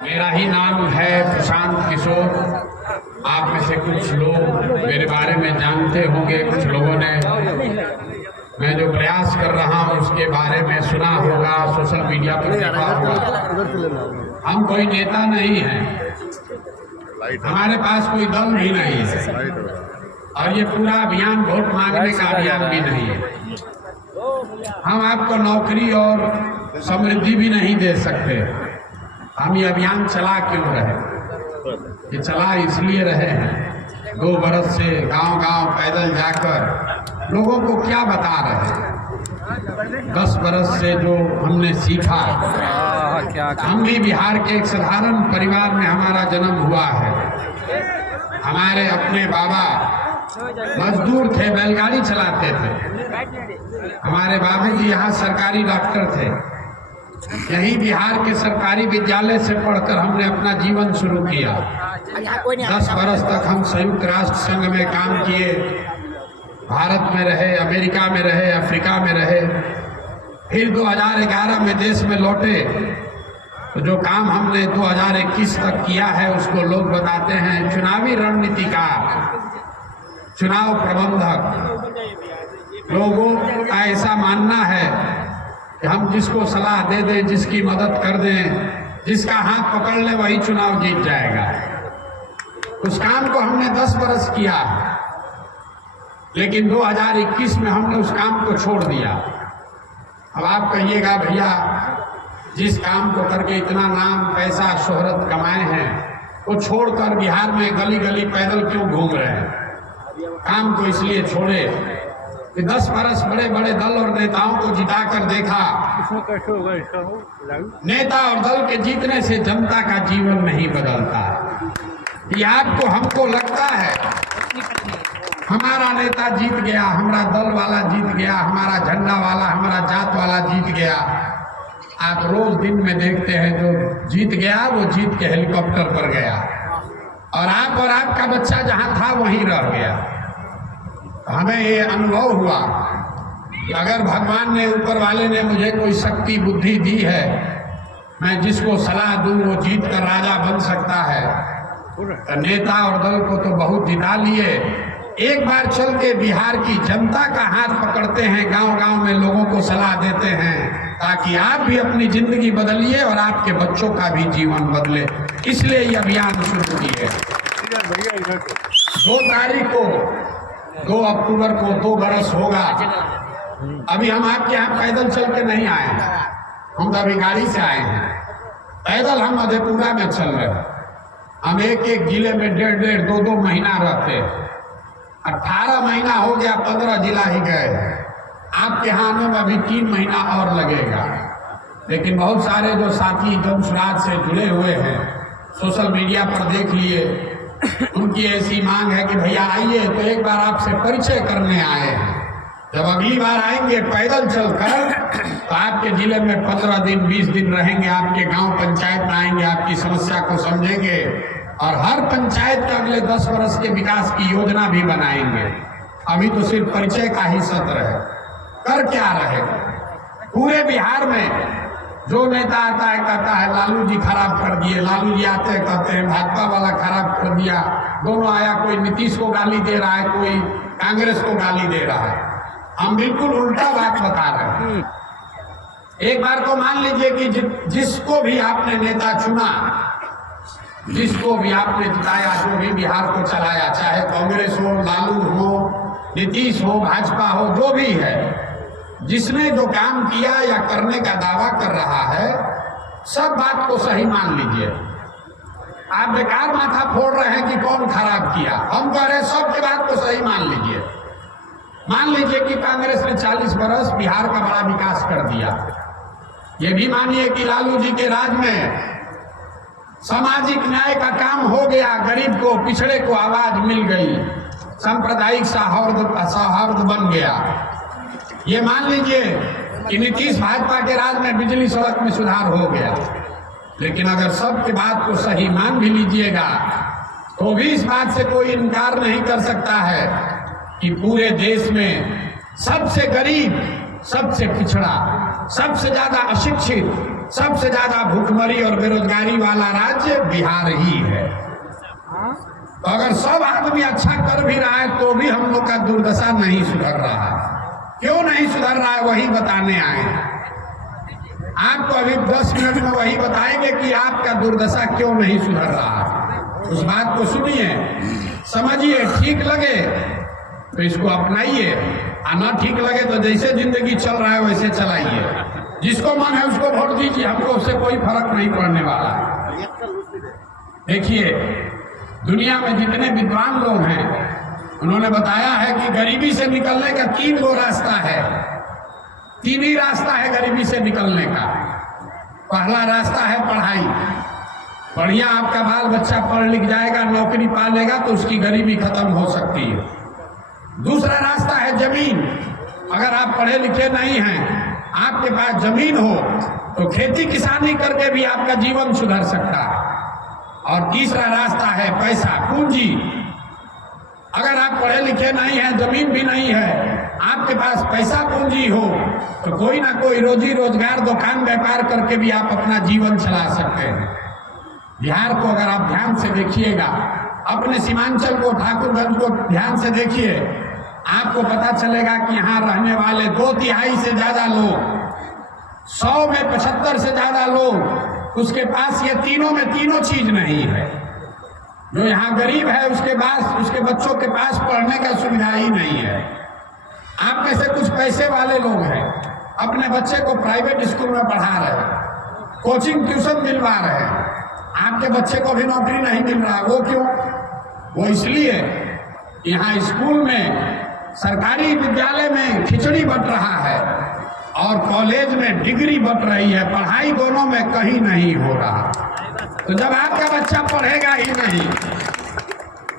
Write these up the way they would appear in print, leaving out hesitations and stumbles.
मेरा ही नाम है प्रशांत किशोर। आप में से कुछ लोग मेरे बारे में जानते होंगे, कुछ लोगों ने मैं जो प्रयास कर रहा हूँ उसके बारे में सुना होगा, सोशल मीडिया पर देखा होगा। हम कोई नेता नहीं हैं, हमारे पास कोई दल भी नहीं है और ये पूरा अभियान वोट मांगने का अभियान भी नहीं है। हम आपको नौकरी और समृद्धि भी नहीं दे सकते। हम ये अभियान चला क्यों रहे? ये चला इसलिए रहे हैं 2 बरस से गांव-गांव पैदल जाकर लोगों को क्या बता रहे हैं। 10 बरस से जो हमने सीखा, हम भी बिहार के एक साधारण परिवार में हमारा जन्म हुआ है। हमारे अपने बाबा मजदूर थे, बैलगाड़ी चलाते थे। हमारे बाबूजी यहाँ सरकारी डॉक्टर थे। यही बिहार के सरकारी विद्यालय से पढ़कर हमने अपना जीवन शुरू किया। 10 बरस तक हम संयुक्त राष्ट्र संघ में काम किए, भारत में रहे, अमेरिका में रहे, अफ्रीका में रहे। फिर 2011 में देश में लौटे तो जो काम हमने 2021 तक किया है उसको लोग बताते हैं चुनावी रणनीतिकार, चुनाव प्रबंधक। लोगों का ऐसा मानना है कि हम जिसको सलाह दे दें, जिसकी मदद कर दें, जिसका हाथ पकड़ ले वही चुनाव जीत जाएगा। उस काम को हमने 10 बरस किया, लेकिन 2021 में हमने उस काम को छोड़ दिया। अब आप कहिएगा भैया जिस काम को करके इतना नाम, पैसा, शोहरत कमाए हैं वो छोड़कर बिहार में गली गली पैदल क्यों घूम रहे हैं? काम को इसलिए छोड़े कि 10 बरस बड़े बड़े दल और नेताओं को जिताकर देखा। नेता और दल के जीतने से जनता का जीवन नहीं बदलता। ये आपको हमको लगता है हमारा नेता जीत गया, हमारा दल वाला जीत गया, हमारा झंडा वाला, हमारा जात वाला जीत गया। आप रोज दिन में देखते हैं जो जीत गया वो जीत के हेलीकॉप्टर पर गया और आप और आपका बच्चा जहां था वहीं रह गया। हमें ये अनुभव हुआ कि अगर भगवान ने, ऊपर वाले ने मुझे कोई शक्ति बुद्धि दी है, मैं जिसको सलाह दूं वो जीत कर राजा बन सकता है। तो नेता और दल को तो बहुत जिता लिए, एक बार चल के बिहार की जनता का हाथ पकड़ते हैं, गांव-गांव में लोगों को सलाह देते हैं ताकि आप भी अपनी जिंदगी बदलिए और आपके बच्चों का भी जीवन बदले। इसलिए ये अभियान शुरू किए। 2 तारीख को 2 अक्टूबर को 2 बरस होगा। अभी हम आपके यहाँ पैदल चल के नहीं आए हैं, हम तो अभी गाड़ी से आए हैं। पैदल हम मधेपुरा में चल रहे हैं। हम एक जिले में 1.5, 2 महीना रहते हैं। 18 महीना हो गया, 15 जिला ही गए। आपके यहाँ आने में अभी 3 महीना और लगेगा। लेकिन बहुत सारे जो साथी जन स्वराज से जुड़े हुए हैं, सोशल मीडिया पर देख लिए, उनकी ऐसी मांग है कि भैया आइए तो एक बार आपसे परिचय करने आए हैं। जब अगली बार आएंगे पैदल चलकर तो आपके जिले में 15 दिन 20 दिन रहेंगे, आपके गांव पंचायत में आएंगे, आपकी समस्या को समझेंगे और हर पंचायत के अगले 10 वर्ष के विकास की योजना भी बनाएंगे। अभी तो सिर्फ परिचय का ही सत्र है। कर क्या रहे? पूरे बिहार में जो नेता आता है कहता है लालू जी खराब कर दिए, लालू जी आते हैं कहते हैं भाजपा वाला खराब कर दिया। दोनों आया, कोई नीतीश को गाली दे रहा है, कोई कांग्रेस को गाली दे रहा है। हम बिल्कुल उल्टा बात बता रहे हैं। एक बार तो मान लीजिए कि जिसको भी आपने नेता चुना, जिसको भी आपने जिताया, जो भी बिहार को चलाया, चाहे कांग्रेस हो, लालू हो, नीतीश हो, भाजपा हो, जो भी है, जिसने जो काम किया या करने का दावा कर रहा है, सब बात को सही मान लीजिए। आप बेकार माथा फोड़ रहे हैं कि कौन खराब किया। हम कह रहे हैं सबके बात को सही मान लीजिए। मान लीजिए कि कांग्रेस ने 40 बरस बिहार का बड़ा विकास कर दिया। ये भी मानिए कि लालू जी के राज में सामाजिक न्याय का काम हो गया, गरीब को, पिछड़े को आवाज मिल गई, सांप्रदायिक सौहार्द बन गया। ये मान लीजिए कि नीतीश भाजपा के राज में बिजली सड़क में सुधार हो गया। लेकिन अगर सबके बात को सही मान भी लीजिएगा तो भी इस बात से कोई इनकार नहीं कर सकता है कि पूरे देश में सबसे गरीब, सबसे पिछड़ा, सबसे ज्यादा अशिक्षित सबसे ज्यादा भूखमरी और बेरोजगारी वाला राज्य बिहार ही है। तो अगर सब आदमी अच्छा कर भी रहा है तो भी हम लोग का दुर्दशा नहीं सुधर रहा। क्यों नहीं सुधर रहा है वही बताने आए हैं। आपको अभी 10 मिनट में वही बताएंगे कि आपका दुर्दशा क्यों नहीं सुधर रहा। उस बात को सुनिए, समझिए, ठीक लगे तो इसको अपनाइए, और ना ठीक लगे तो जैसे जिंदगी चल रहा है वैसे चलाइए। जिसको मन है उसको वोट दीजिए, हमको उससे कोई फर्क नहीं पड़ने वाला। देखिए, दुनिया में जितने विद्वान लोग हैं उन्होंने बताया है कि गरीबी से निकलने का 3 गो रास्ता है। 3 ही रास्ता है गरीबी से निकलने का। पहला रास्ता है पढ़ाई। बढ़िया आपका बाल बच्चा पढ़ लिख जाएगा, नौकरी पा लेगा तो उसकी गरीबी खत्म हो सकती है। दूसरा रास्ता है जमीन। अगर आप पढ़े लिखे नहीं हैं, आपके पास जमीन हो तो खेती किसानी करके भी आपका जीवन सुधर सकता है। और तीसरा रास्ता है पैसा, पूंजी। अगर आप पढ़े लिखे नहीं हैं, जमीन भी नहीं है, आपके पास पैसा पूंजी हो तो कोई ना कोई रोजी रोजगार, दुकान व्यापार करके भी आप अपना जीवन चला सकते हैं। बिहार को अगर आप ध्यान से देखिएगा, अपने सीमांचल को, ठाकुरगंज को ध्यान से देखिए, आपको पता चलेगा कि यहाँ रहने वाले 2/3 से ज्यादा लोग, 100 में 75 से ज्यादा लोग, उसके पास ये तीनों में तीनों चीज नहीं है। जो यहाँ गरीब है उसके पास, उसके बच्चों के पास पढ़ने का सुविधा ही नहीं है। आप में से कुछ पैसे वाले लोग हैं, अपने बच्चे को प्राइवेट स्कूल में पढ़ा रहे हैं, कोचिंग ट्यूशन दिलवा रहे हैं, आपके बच्चे को भी नौकरी नहीं मिल रहा। वो क्यों? वो इसलिए यहाँ स्कूल में, सरकारी विद्यालय में खिचड़ी बंट रहा है और कॉलेज में डिग्री बंट रही है। पढ़ाई दोनों में कहीं नहीं हो रहा। तो जब आपका बच्चा पढ़ेगा ही नहीं,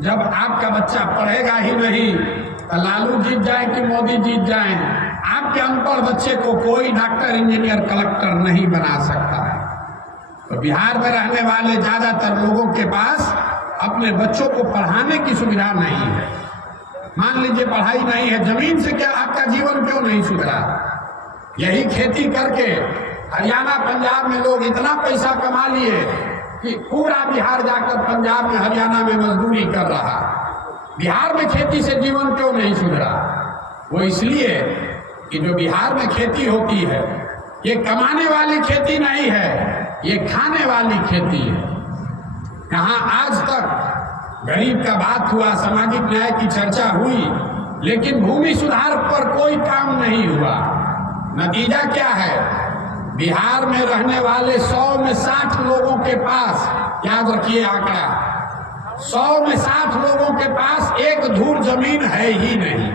जब आपका बच्चा पढ़ेगा ही नहीं तो लालू जीत जाए कि मोदी जीत जाए, आपके अनपढ़ बच्चे को कोई डॉक्टर, इंजीनियर, कलेक्टर नहीं बना सकता है। तो बिहार में रहने वाले ज्यादातर लोगों के पास अपने बच्चों को पढ़ाने की सुविधा नहीं है। मान लीजिए पढ़ाई नहीं है, जमीन से क्या आपका जीवन क्यों नहीं सुधरा? यही खेती करके हरियाणा, पंजाब में लोग इतना पैसा कमा लिए कि पूरा बिहार जाकर पंजाब में, हरियाणा में मजदूरी कर रहा। बिहार में खेती से जीवन क्यों नहीं सुधरा? वो इसलिए कि जो बिहार में खेती होती है ये कमाने वाली खेती नहीं है, ये खाने वाली खेती है। यहाँ आज तक गरीब का बात हुआ, सामाजिक न्याय की चर्चा हुई, लेकिन भूमि सुधार पर कोई काम नहीं हुआ। नतीजा क्या है? बिहार में रहने वाले 100 में 60 लोगों के पास, याद रखिए आंकड़ा, 100 में 60 लोगों के पास एक धूर जमीन है ही नहीं।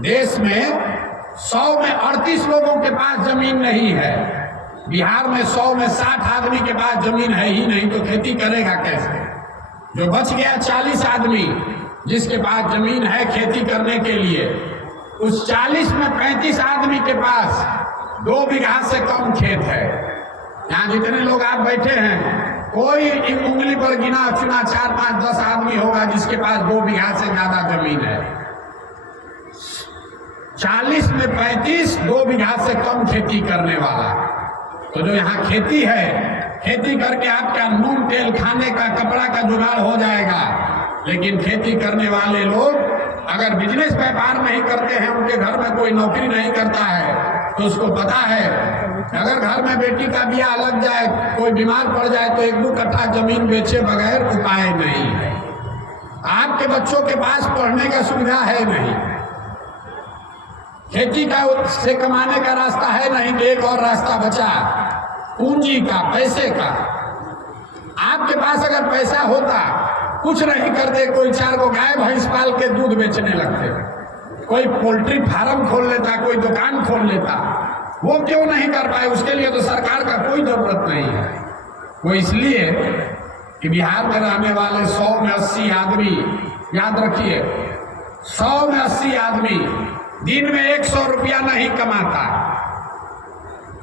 देश में 100 में 38 लोगों के पास जमीन नहीं है। बिहार में 100 में 60 आदमी के पास जमीन है ही नहीं, तो खेती करेगा कैसे? जो बच गया 40 आदमी जिसके पास जमीन है खेती करने के लिए, उस 40 में 35 आदमी के पास 2 बीघा से कम खेत है। यहाँ जितने लोग आप बैठे हैं, कोई उंगली पर गिना चुना 4, 5, 10 आदमी होगा जिसके पास 2 बीघा से ज्यादा जमीन है। 40 में 35, 2 बीघा से कम खेती करने वाला। तो जो यहाँ खेती है, खेती करके आपका नून तेल खाने का, कपड़ा का जुगाड़ हो जाएगा। लेकिन खेती करने वाले लोग अगर बिजनेस व्यापार नहीं करते हैं, उनके घर में कोई नौकरी नहीं करता है, तो उसको पता है अगर घर में बेटी का ब्याह लग जाए, कोई बीमार पड़ जाए तो 1-2 कट्ठा जमीन बेचे बगैर उपाय नहीं है। आपके बच्चों के पास पढ़ने का सुविधा है नहीं, खेती का से कमाने का रास्ता है नहीं, तो एक और रास्ता बचा, पूंजी का, पैसे का। आपके पास अगर पैसा होता, कुछ नहीं करते, कोई 4 गो गाय भैंस पाल के दूध बेचने लगते, कोई पोल्ट्री फार्म खोल लेता, कोई दुकान खोल लेता। वो क्यों नहीं कर पाए? उसके लिए तो सरकार का कोई जरूरत नहीं है। वो इसलिए कि बिहार में रहने वाले 100 में 80 आदमी, याद रखिए, 100 में 80 आदमी दिन में 100 रुपया नहीं कमाता।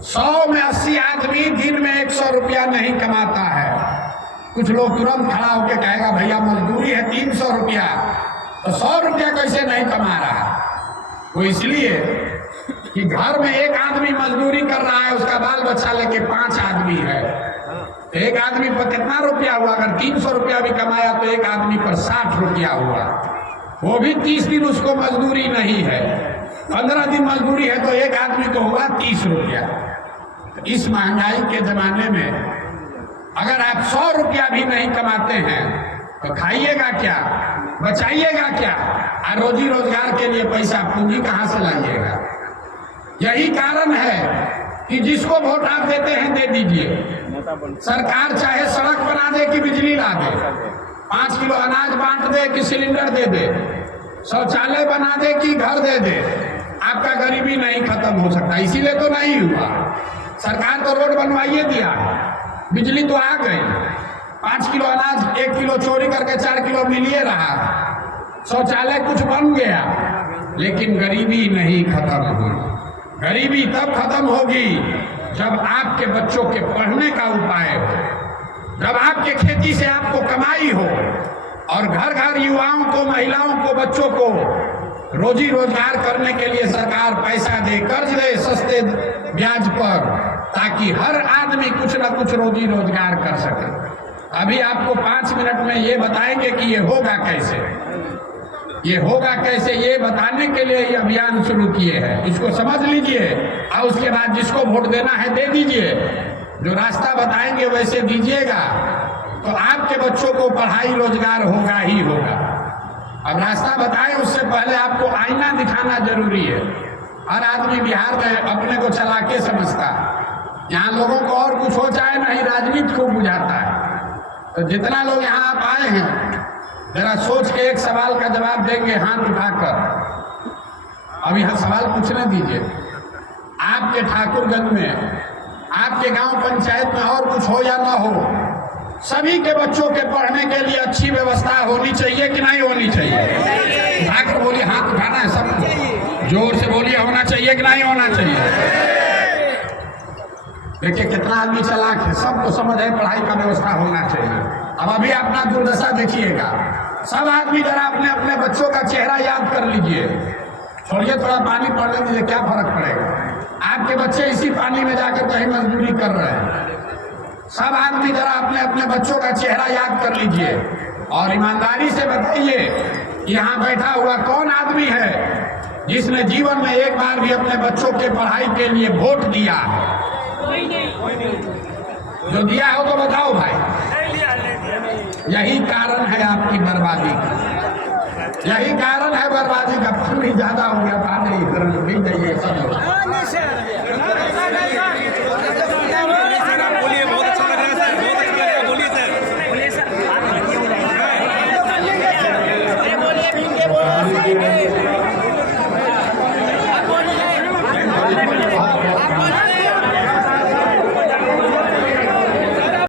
100 में 80 आदमी दिन में 100 रुपया नहीं कमाता है। कुछ लोग तुरंत खड़ा होकर कहेगा भैया मजदूरी है 300 रुपया, तो 100 रुपया कैसे नहीं कमा रहा? वो इसलिए कि घर में एक आदमी मजदूरी कर रहा है, उसका बाल बच्चा लेके 5 आदमी है, एक आदमी पर कितना रुपया हुआ? अगर 300 रुपया भी कमाया तो एक आदमी पर 60 रुपया हुआ। वो भी 30 दिन उसको मजदूरी नहीं है, 15 दिन मजदूरी है, तो एक आदमी को हुआ 30 रुपया। इस महंगाई के जमाने में अगर आप 100 रुपया भी नहीं कमाते हैं तो खाइएगा क्या, बचाइएगा क्या, और रोजी रोजगार के लिए पैसा पूंजी कहाँ से लाइएगा? यही कारण है कि जिसको वोट आप देते हैं दे दीजिए। सरकार चाहे सड़क बना दे कि बिजली ला दे, 5 किलो अनाज बांट दे कि सिलेंडर दे दे, शौचालय बना दे कि घर दे दे, आपका गरीबी नहीं खत्म हो सकता। इसीलिए तो नहीं हुआ। सरकार तो रोड बनवाइए दिया, बिजली तो आ गई, 5 किलो अनाज 1 किलो चोरी करके 4 किलो मिलिए रहा, शौचालय कुछ बन गया, लेकिन गरीबी नहीं खत्म हुई। गरीबी तब खत्म होगी जब आपके बच्चों के पढ़ने का उपाय हो, जब आपके खेती से आपको कमाई हो, और घर घर युवाओं को, महिलाओं को, बच्चों को रोजी रोजगार करने के लिए सरकार पैसा दे, कर्ज दे सस्ते ब्याज पर, ताकि हर आदमी कुछ न कुछ रोजी रोजगार कर सके। अभी आपको 5 मिनट में ये बताएंगे कि ये होगा कैसे, ये होगा कैसे, ये बताने के लिए ये अभियान शुरू किए हैं। इसको समझ लीजिए और उसके बाद जिसको वोट देना है दे दीजिए। जो रास्ता बताएंगे वैसे दीजिएगा तो आपके बच्चों को पढ़ाई रोजगार होगा ही होगा। अब रास्ता बताएं उससे पहले आपको आईना दिखाना जरूरी है। हर आदमी बिहार में अपने को चलाके समझता है, यहाँ लोगों को और कुछ हो चाहे नहीं, राजनीति खूब बुझाता है। तो जितना लोग यहाँ आप आए हैं जरा सोच के एक सवाल का जवाब देंगे हाथ उठाकर। अब यहाँ सवाल पूछने दीजिए, आपके ठाकुरगंज में, आपके गांव पंचायत में और कुछ हो या ना हो, सभी के बच्चों के पढ़ने के लिए अच्छी व्यवस्था होनी चाहिए कि नहीं होनी चाहिए? उठाकर बोलिए, हाथ उठाना है सब, जोर से बोलिए, होना चाहिए कि नहीं होना चाहिए? देखिए कितना आदमी चालाक है, सबको समझ है पढ़ाई का व्यवस्था होना चाहिए। अब अभी अपना दुर्दशा देखिएगा, सब आदमी जरा अपने अपने बच्चों का चेहरा याद कर लीजिए, छोड़िए थोड़ा पानी पड़ने दीजिए, क्या फर्क पड़ेगा? आपके बच्चे इसी पानी में जाकर कहीं मजदूरी कर रहे हैं। सब आदमी जरा अपने अपने बच्चों का चेहरा याद कर लीजिए और ईमानदारी से बताइए कि यहाँ बैठा हुआ कौन आदमी है जिसने जीवन में एक बार भी अपने बच्चों के पढ़ाई के लिए वोट दिया? जो दिया हो तो बताओ भाई। यही कारण है आपकी बर्बादी का, यही कारण है बर्बादी का। पानी ज्यादा हो गया, पानी इधर भी जाइए सब।